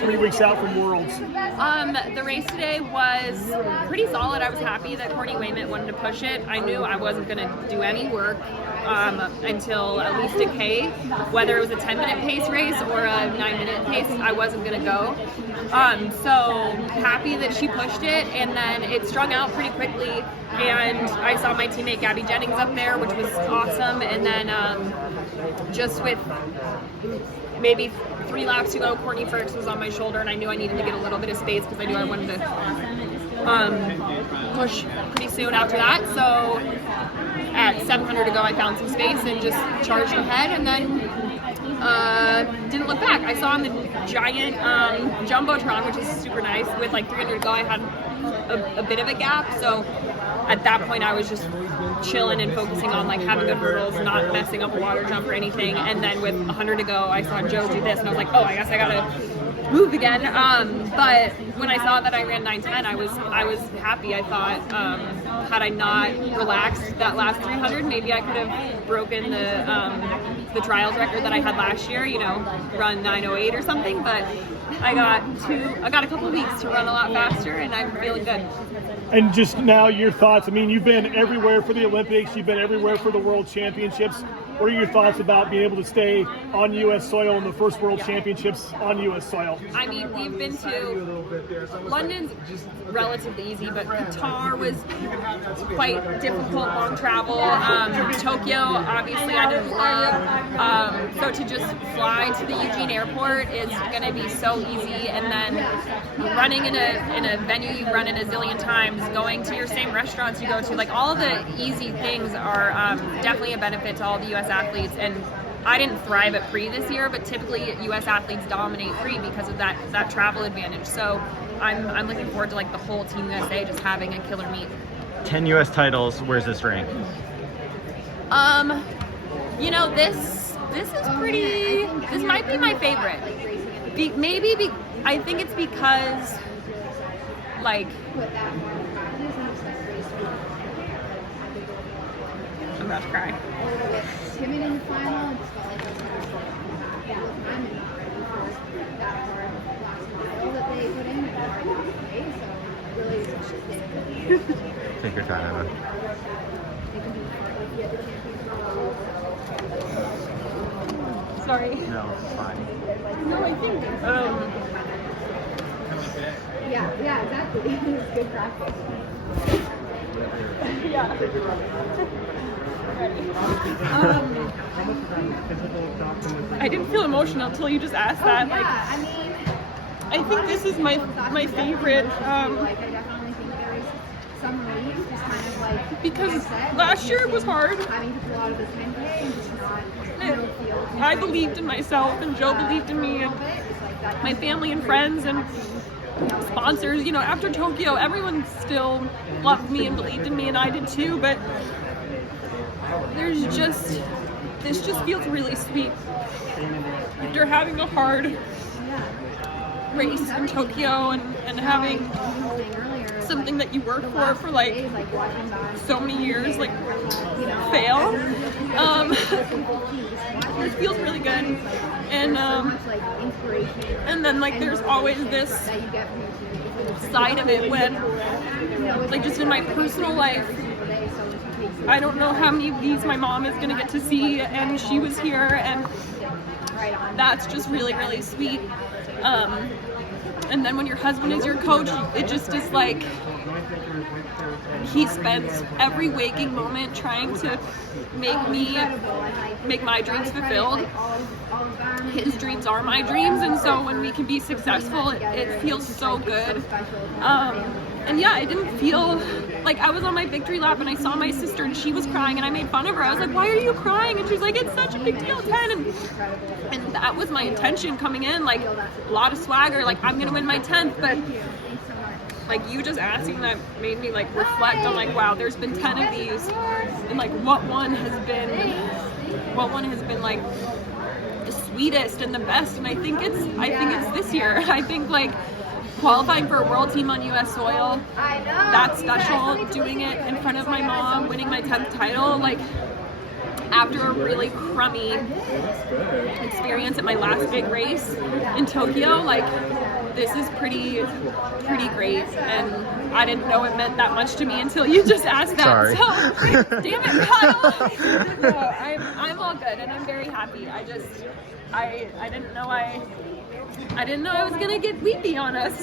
so many weeks out from Worlds? The race today was pretty solid. I was happy that Courtney Wayment wanted to push it. I knew I wasn't going to do any work until at least a K. Whether it was a 10-minute pace race or a 9-minute pace, I wasn't going to go. So happy that she pushed it, and then it strung out pretty quickly, and I saw my teammate Gabby Jennings up there, which was awesome, and then just with maybe 3 laps to go, Courtney Ferks was on my shoulder, and I knew I needed to get a little bit of space because I knew I wanted to push pretty soon after that. So at 700 to go, I found some space and just charged ahead, and then didn't look back. I saw on the giant Jumbotron, which is super nice, with like 300 to go, I had a bit of a gap. So at that point, I was just chilling and focusing on like having good hurdles, not messing up a water jump or anything. And then with 100 to go, I saw Joe do this, and I was like, oh, I guess I gotta move again. But when I saw that I ran 9:10, I was happy. I thought had I not relaxed that last 300, maybe I could have broken the trials record that I had last year. You know, run 9:08 or something. But I got a couple of weeks to run a lot faster, and I'm feeling good. And just now, your thoughts. I mean, you've been everywhere for the Olympics. You've been everywhere for the World Championships. What are your thoughts about being able to stay on U.S. soil in the first World Championships on U.S. soil? I mean, we've been to London's relatively easy, but Qatar was quite difficult, long travel. Tokyo, obviously, I didn't love. So to just fly to the Eugene airport is going to be so easy, and then running in a venue you run in a zillion times, going to your same restaurants you go to, like all the easy things are definitely a benefit to all the U.S. athletes. And I didn't thrive at pre this year, but typically U.S. athletes dominate pre because of that travel advantage. So I'm looking forward to like the whole Team USA just having a killer meet. 10 U.S. titles. Where's this rank? You know, this is pretty. This might be my favorite. I think it's because like. I'm about to cry. Timid in the final, Take your time, Emma. Sorry. No, it's fine. No, I think. Yeah, exactly. It's good practice. Yeah. I didn't feel emotional until you just asked that. Yeah, like, I mean, I think this is my favorite. Like, I definitely think there is some relief, just kind of like Because last year it was hard. having to pull out of the 10K and just not feel. I believed in myself, and Joe believed in me, and my family and friends and sponsors. You know, after Tokyo, everyone still loved me and believed in me, and I did too. But this just feels really sweet. After having a hard race in Tokyo and having something that you work for like so many years like fail, this feels really good. And then like there's always this side of it when like just in my personal life, I don't know how many of these my mom is gonna get to see, and she was here, and that's just really, really sweet. And then when your husband is your coach, it just is like he spends every waking moment trying to make my dreams fulfilled. His dreams are my dreams, and so when we can be successful, it feels so good. And yeah, I didn't feel like I was on my victory lap and I saw my sister and she was crying and I made fun of her. I was like, why are you crying? And she's like, it's such a big deal, 10. And that was my intention coming in, like a lot of swagger, like I'm gonna win my 10th. But like you just asking that made me like reflect on like, wow, there's been 10 of these, and like what one has been like the sweetest and the best. And I think it's this year. I think like qualifying for a world team on U.S. soil, that's special. Doing it in front of my mom, winning my 10th title, like after a really crummy experience at my last big race in Tokyo, like this is pretty great, and I didn't know it meant that much to me until you just asked that. Sorry. So, damn it, Kyle. No, I'm all good, and I'm very happy. I didn't know I was gonna get weepy on us.